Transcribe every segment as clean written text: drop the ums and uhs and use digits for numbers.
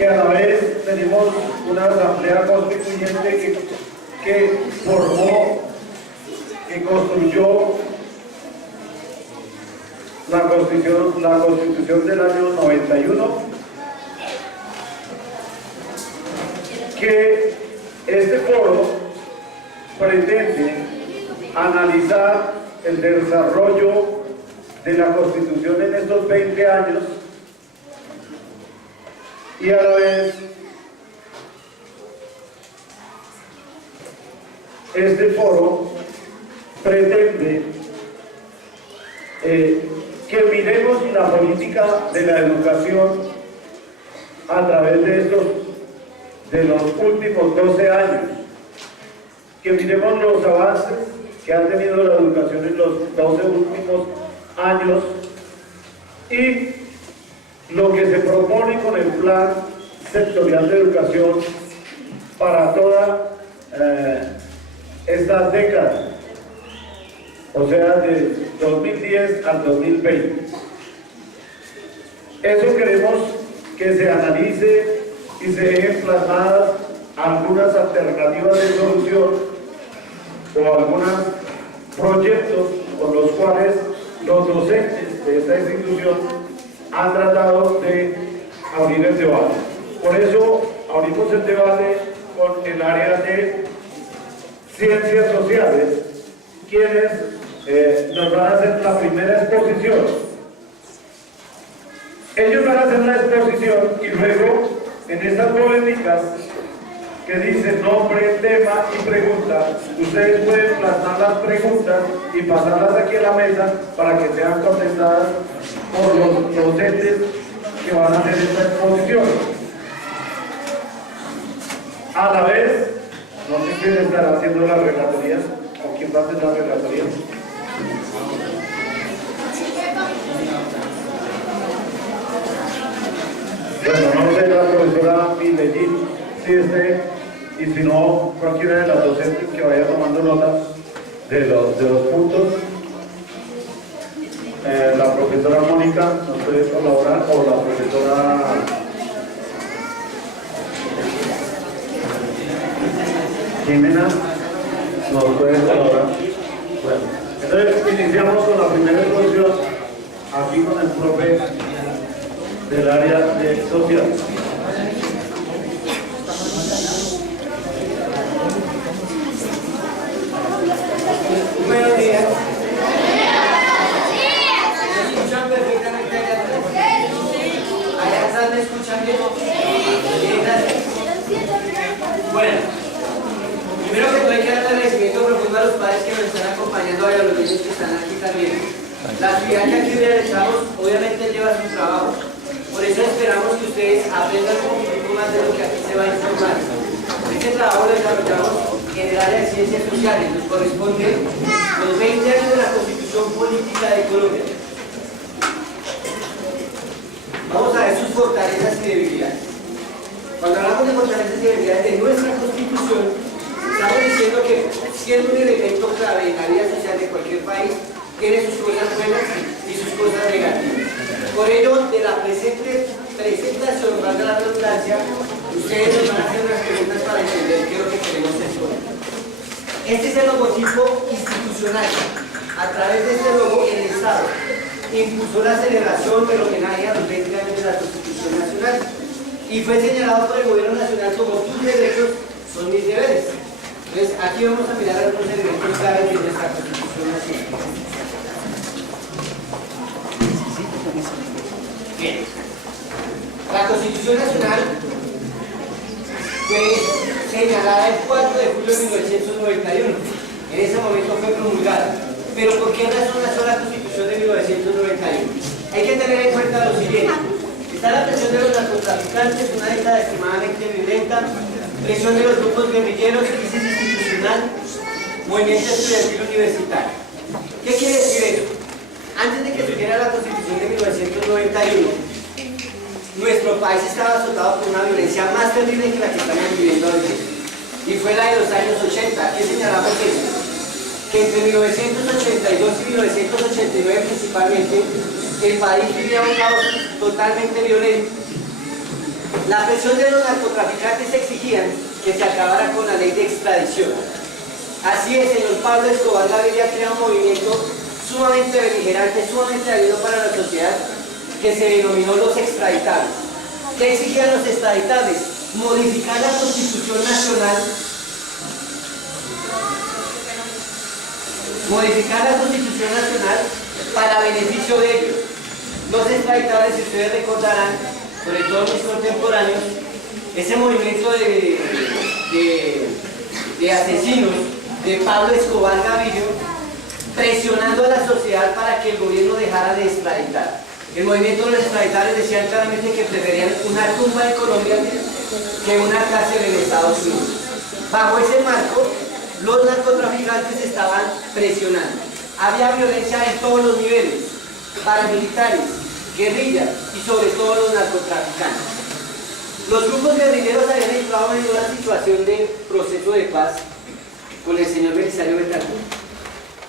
que a la vez tenemos una asamblea constituyente que formó, que construyó la constitución del año 91, que este foro pretende analizar el desarrollo de la Constitución en estos 20 años y a la vez este foro pretende que miremos la política de la educación a través de los últimos 12 años, que miremos los avances que ha tenido la educación en los 12 últimos años y lo que se propone con el plan sectorial de educación para toda esta década, o sea, de 2010 al 2020. Eso queremos que se analice y se dejen plasmadas algunas alternativas de solución o algunos proyectos con los cuales los docentes de esta institución han tratado de abrir el debate. Por eso abrimos el debate con el área de ciencias sociales, quienes nos van a hacer la primera exposición. Ellos van a hacer la exposición y luego en esas polémicas que dicen nombre, tema y pregunta, ustedes pueden plasmar las preguntas y pasarlas aquí a la mesa para que sean contestadas por los docentes que van a hacer esta exposición. A la vez, no sé quién estará haciendo la relatoría o quién va a hacer la relatoría. Bueno, no sé la profesora Medellín si esté, y si no, cualquiera de las docentes que vaya tomando notas de los puntos. La profesora Mónica nos puede colaborar, o la profesora Jimena nos puede colaborar. Bueno, entonces iniciamos con la primera exposición aquí con el profe del área de social. Buenos días. ¿Me escuchan perfectamente allá atrás? ¿Allá atrás me escuchan bien? Bueno, primero que todo hay que dar agradecimiento profundo a los padres que nos están acompañando y a los niños que están aquí también. La actividad que aquí realizamos obviamente lleva su trabajo, por eso esperamos que ustedes aprendan un poco más de lo que aquí se va a informar. Este trabajo lo desarrollamos en el área de ciencias sociales, nos corresponde los 20 años de la Constitución Política de Colombia. Vamos a ver sus fortalezas y debilidades. Cuando hablamos de fortalezas y debilidades de nuestra Constitución, estamos diciendo que siendo un elemento clave en la vida social de cualquier país, tiene sus cosas buenas y sus cosas negativas. Por ello, de la presentación, valga la redundancia, ustedes nos van a hacer unas preguntas para entender qué es lo que queremos exponer. Este es el logotipo institucional. A través de este logo, el Estado impulsó la celebración del homenaje a los 20 años de la Constitución Nacional y fue señalado por el Gobierno Nacional como tus derechos son mis deberes. Entonces, aquí vamos a mirar algunos elementos claves de nuestra Constitución Nacional. Bien. La Constitución Nacional fue señalada el 4 de julio de 1991. En ese momento fue promulgada. Pero ¿por qué razón nació la Constitución de 1991? Hay que tener en cuenta lo siguiente. Está la presión de los narcotraficantes, una década extremadamente violenta, presión de los grupos guerrilleros, crisis institucional, movimiento estudiantil universitario. ¿Qué quiere decir eso? Antes de que surgiera la Constitución de 1991, nuestro país estaba azotado por una violencia más terrible que la que estamos viviendo hoy. Y fue la de los años 80. ¿Qué señalamos eso? Que entre 1982 y 1989 principalmente, el país vivía un caos totalmente violento. La presión de los narcotraficantes exigían que se acabara con la ley de extradición. Así el señor Pablo Escobar Gaviria crea un movimiento sumamente beligerante, sumamente dañino para la sociedad, que se denominó los extraditables. ¿Qué exigían los extraditables? Modificar la Constitución Nacional, para beneficio de ellos. Los extraditables, si ustedes recordarán, sobre todo mis contemporáneos, ese movimiento de asesinos de Pablo Escobar Gaviria, presionando a la sociedad para que el gobierno dejara de extraditar. El movimiento de los extraditables decían claramente que preferían una tumba en Colombia que una cárcel en Estados Unidos. Bajo ese marco, los narcotraficantes estaban presionando. Había violencia en todos los niveles, paramilitares, guerrillas y sobre todo los narcotraficantes. Los grupos guerrilleros habían entrado en una situación de proceso de paz con el señor Belisario Betancourt.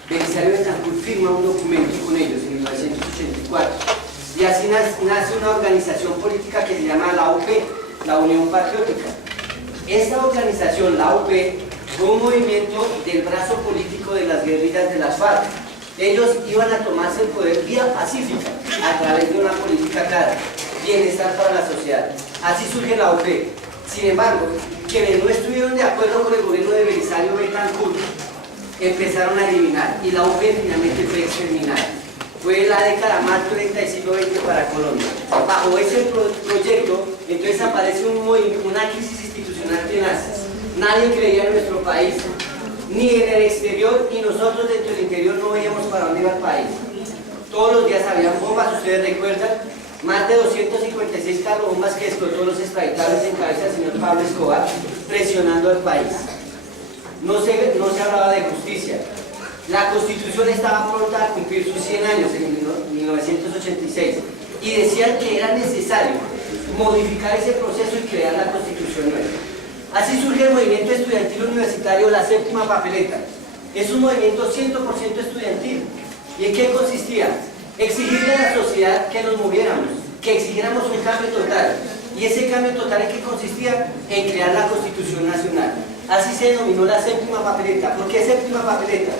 Belisario Betancourt firma un documento con ellos en 1984 y así nace una organización política que se llama la UP, la Unión Patriótica. Esta organización, la UP, fue un movimiento del brazo político de las guerrillas de las FARC. Ellos iban a tomarse el poder vía pacífica, a través de una política clara, bienestar para la sociedad. Así surge la UP. Sin embargo, quienes no estuvieron de acuerdo con el gobierno de Belisario Betancourt empezaron a eliminar y la UP finalmente fue exterminada. Fue la década más cruenta del siglo XX para Colombia. Bajo ese proyecto, entonces aparece una crisis institucional tenaz. Nadie creía en nuestro país, ni en el exterior, y nosotros dentro del interior no veíamos para dónde iba el país. Todos los días habían bombas, ustedes recuerdan, más de 256 carrobombas que explotó los extraditables en cabeza del señor Pablo Escobar, presionando al país. No se hablaba de justicia. La Constitución estaba pronta a cumplir sus 100 años en 1986 y decían que era necesario modificar ese proceso y crear la Constitución nueva. Así surge el movimiento estudiantil universitario La Séptima Papeleta. Es un movimiento 100% estudiantil. ¿Y en qué consistía? Exigirle a la sociedad que nos moviéramos, que exigiéramos un cambio total. ¿Y ese cambio total en qué consistía? En crear la Constitución Nacional. Así se denominó la Séptima Papeleta. ¿Por qué Séptima Papeleta?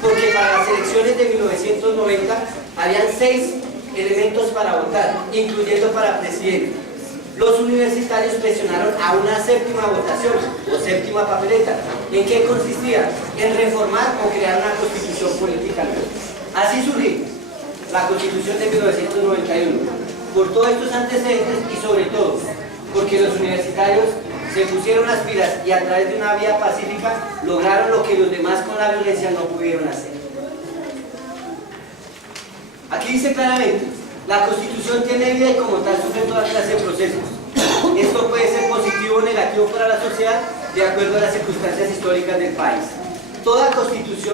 Porque para las elecciones de 1990 habían 6 elementos para votar, incluyendo para presidente. Los universitarios presionaron a una séptima votación, o séptima papeleta. ¿En qué consistía? En reformar o crear una constitución política nueva. Así surgió la Constitución de 1991. Por todos estos antecedentes y sobre todo porque los universitarios se pusieron las pilas y a través de una vía pacífica lograron lo que los demás con la violencia no pudieron hacer. Aquí dice claramente, la Constitución tiene vida y como tal sufre toda clase de procesos. Esto puede ser positivo o negativo para la sociedad de acuerdo a las circunstancias históricas del país. Toda Constitución